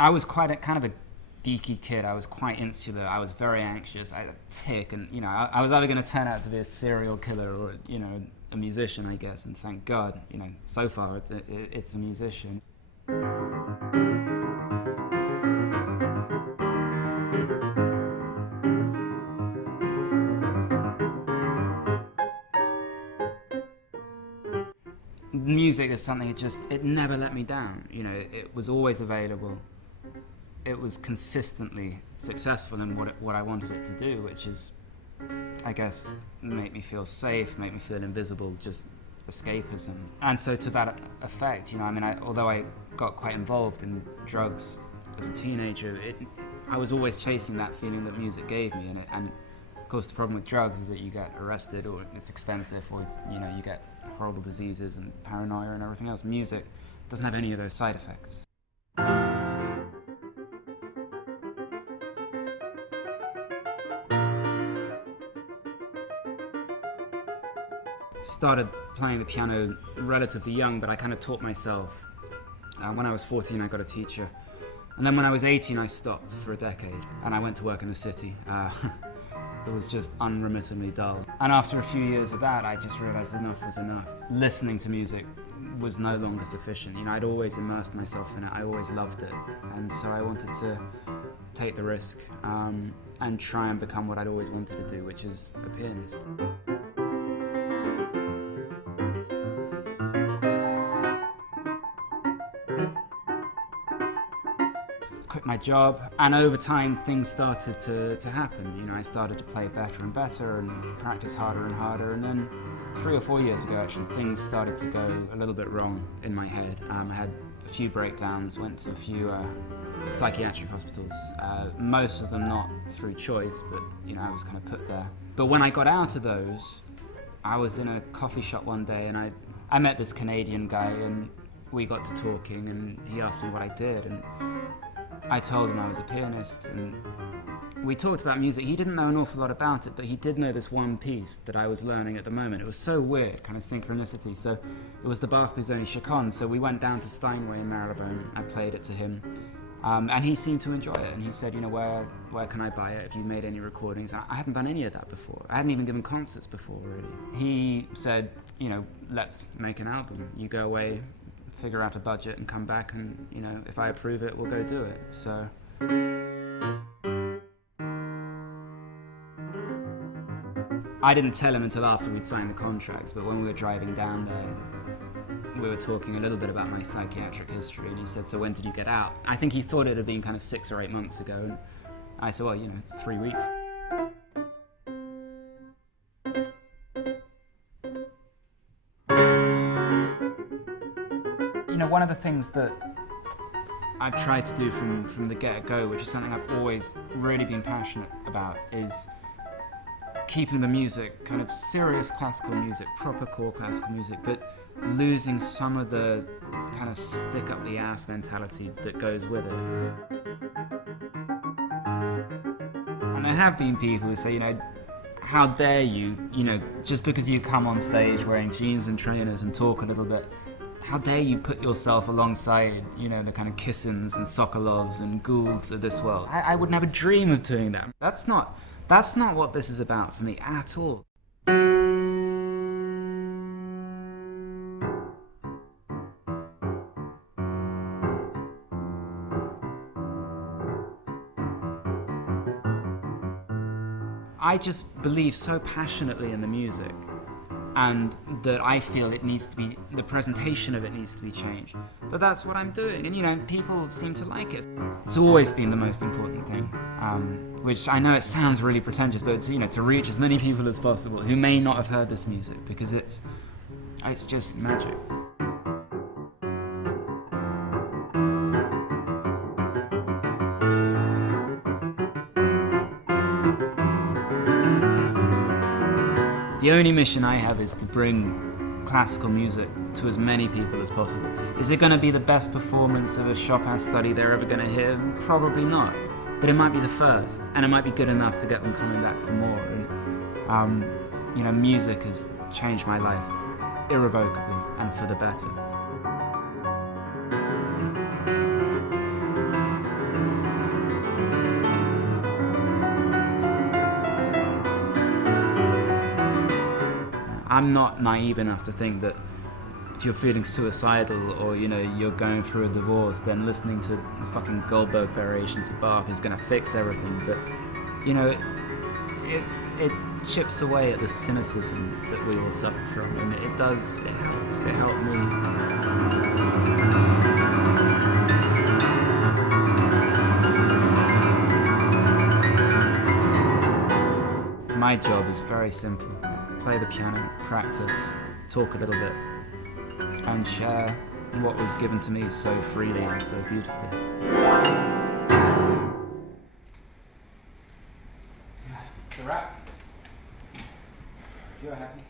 I was quite a kind of a geeky kid. I was quite insular. I was very anxious. I had a tic, and I was either going to turn out to be a serial killer or a musician, I guess. And thank God, so far it's a musician. Music is something it never let me down. It was always available. It was consistently successful in what I wanted it to do, which is, I guess, make me feel safe, make me feel invisible, just escapism. And so to that effect, although I got quite involved in drugs as a teenager, I was always chasing that feeling that music gave me. And of course, the problem with drugs is that you get arrested, or it's expensive, or you get horrible diseases and paranoia and everything else. Music doesn't have any of those side effects. Started playing the piano relatively young, but I kind of taught myself. When I was 14, I got a teacher. And then when I was 18, I stopped for a decade, and I went to work in the city. It was just unremittingly dull. And after a few years of that, I just realized enough was enough. Listening to music was no longer sufficient. I'd always immersed myself in it. I always loved it. And so I wanted to take the risk and try and become what I'd always wanted to do, which is a pianist. Quit my job, and over time things started to happen. I started to play better and better and practice harder and harder, and then 3 or 4 years ago actually things started to go a little bit wrong in my head. I had a few breakdowns, went to a few psychiatric hospitals, most of them not through choice, but I was kind of put there. But when I got out of those, I was in a coffee shop one day, and I met this Canadian guy, and we got to talking, and he asked me what I did, and I told him I was a pianist, and we talked about music. He didn't know an awful lot about it, but he did know this one piece that I was learning at the moment. It was so weird, kind of synchronicity. So it was the Bach Busoni Chaconne. So we went down to Steinway in Marylebone. I played it to him, and he seemed to enjoy it. And he said, where can I buy it? Have you made any recordings? I hadn't done any of that before. I hadn't even given concerts before, really. He said, let's make an album. You go away, figure out a budget, and come back, and if I approve it, we'll go do it. So I didn't tell him until after we'd signed the contracts, but when we were driving down there, we were talking a little bit about my psychiatric history, and he said, so when did you get out? I think he thought it had been kind of 6 or 8 months ago, and I said, well, 3 weeks. One of the things that I've tried to do from the get-go, which is something I've always really been passionate about, is keeping the music kind of serious classical music, proper core classical music, but losing some of the kind of stick-up-the-ass mentality that goes with it. And there have been people who say, how dare you, just because you come on stage wearing jeans and trainers and talk a little bit, how dare you put yourself alongside, the kind of Kissins and Sokolovs and Goulds of this world. I would never dream of doing that. That's not what this is about for me at all. I just believe so passionately in the music, and that I feel the presentation of it needs to be changed. But that's what I'm doing, and people seem to like it. It's always been the most important thing, which I know it sounds really pretentious, but it's, to reach as many people as possible who may not have heard this music, because it's just magic. The only mission I have is to bring classical music to as many people as possible. Is it going to be the best performance of a Chopin study they're ever going to hear? Probably not. But it might be the first, and it might be good enough to get them coming back for more. And music has changed my life irrevocably and for the better. I'm not naive enough to think that if you're feeling suicidal or, you know, you're going through a divorce, then listening to the fucking Goldberg variations of Bach is going to fix everything. But, you know, it chips away at the cynicism that we all suffer from, and it helps. It helped me. My job is very simple. Play the piano, practice, talk a little bit, and share what was given to me so freely and so beautifully. Yeah, it's a wrap. You're happy.